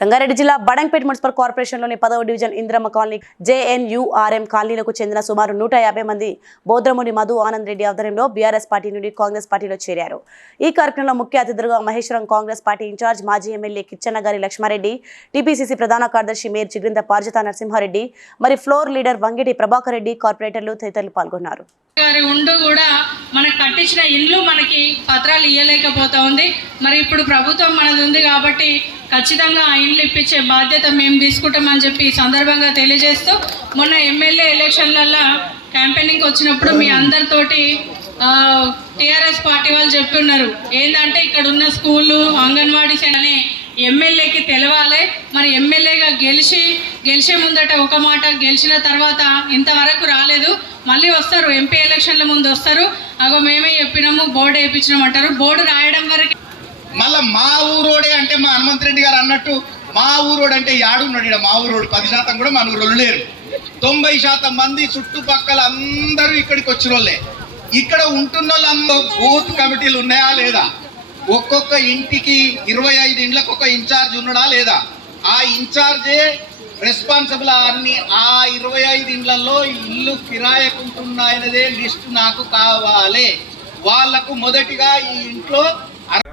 రంగారెడ్డి జిల్లా బడంగ్పేట్ మున్సిపల్ కార్పొరేషన్లోని పదవ డివిజన్ ఇంద్రమ్మ కాలనీ జేఎన్యుఆర్ఎం కాలనీలకు చెందిన సుమారు నూట యాభై మంది బోద్రముని మధు ఆనంద్ రెడ్డి ఆధ్వర్యంలో బీఆర్ఎస్ పార్టీ నుండి కాంగ్రెస్ పార్టీలో చేరారు. ఈ కార్యక్రమంలో ముఖ్య అతిథులుగా మహేశ్వరం కాంగ్రెస్ పార్టీ ఇన్ఛార్జ్ మాజీ ఎమ్మెల్యే కిచ్చన్నగారి లక్ష్మారెడ్డి టీపీసీసీ ప్రధాన కార్యదర్శి మేయర్ చిగ్రింద పార్జత నరసింహారెడ్డి మరి ఫ్లోర్ లీడర్ వంగిటి ప్రభాకర్ రెడ్డి కార్పొరేటర్లు తదితరులు పాల్గొన్నారు. గారి ఉండు కూడా మనకు కట్టించిన ఇల్లు మనకి పత్రాలు ఇవ్వలేకపోతా ఉంది. మరి ఇప్పుడు ప్రభుత్వం మనది ఉంది కాబట్టి ఖచ్చితంగా ఆ ఇండ్లు ఇప్పించే బాధ్యత మేము తీసుకుంటామని చెప్పి ఈ సందర్భంగా తెలియజేస్తూ మొన్న ఎమ్మెల్యే ఎలక్షన్లలో క్యాంపెయినింగ్కి వచ్చినప్పుడు మీ అందరితోటి టీఆర్ఎస్ పార్టీ వాళ్ళు చెప్తున్నారు. ఏంటంటే ఇక్కడ ఉన్న స్కూళ్ళు అంగన్వాడీస్ అనే ఎమ్మెల్యేకి తెలవాలి. మరి ఎమ్మెల్యేగా గెలిచి గెలిచే ముందట ఒక మాట గెలిచిన తర్వాత ఇంతవరకు రాలేదు. మళ్ళీ వస్తారు ఎంపీ ఎలక్షన్ల ముందు వస్తారు. అగో మేమే చెప్పినాము బోర్డు వేయించినాం అంటారు బోర్డు రాయడం వరకు మా ఊరోడే అంటే మా హనుమంత్ రెడ్డి గారు అన్నట్టు మా ఊరోడు అంటే యాడున్నాడు ఈడ. మా ఊరోడు పది శాతం కూడా మన ఊరు లేరు. తొంభై శాతం మంది చుట్టుపక్కల అందరూ ఇక్కడికి వచ్చిన వాళ్ళే ఇక్కడ ఉంటున్న వాళ్ళందరూ బూత్ కమిటీలు ఉన్నాయా లేదా? ఒక్కొక్క ఇంటికి ఇరవై ఐదు ఇండ్లకు ఒక ఇన్ఛార్జ్ ఉన్నాడా లేదా? ఆ ఇన్ఛార్జే రెస్పాన్సిబుల్ అన్ని ఆ ఇరవై ఐదు ఇండ్లలో ఇల్లు కిరాయకుంటున్నాయనదే లిస్ట్ నాకు కావాలి. వాళ్ళకు మొదటిగా ఈ ఇంట్లో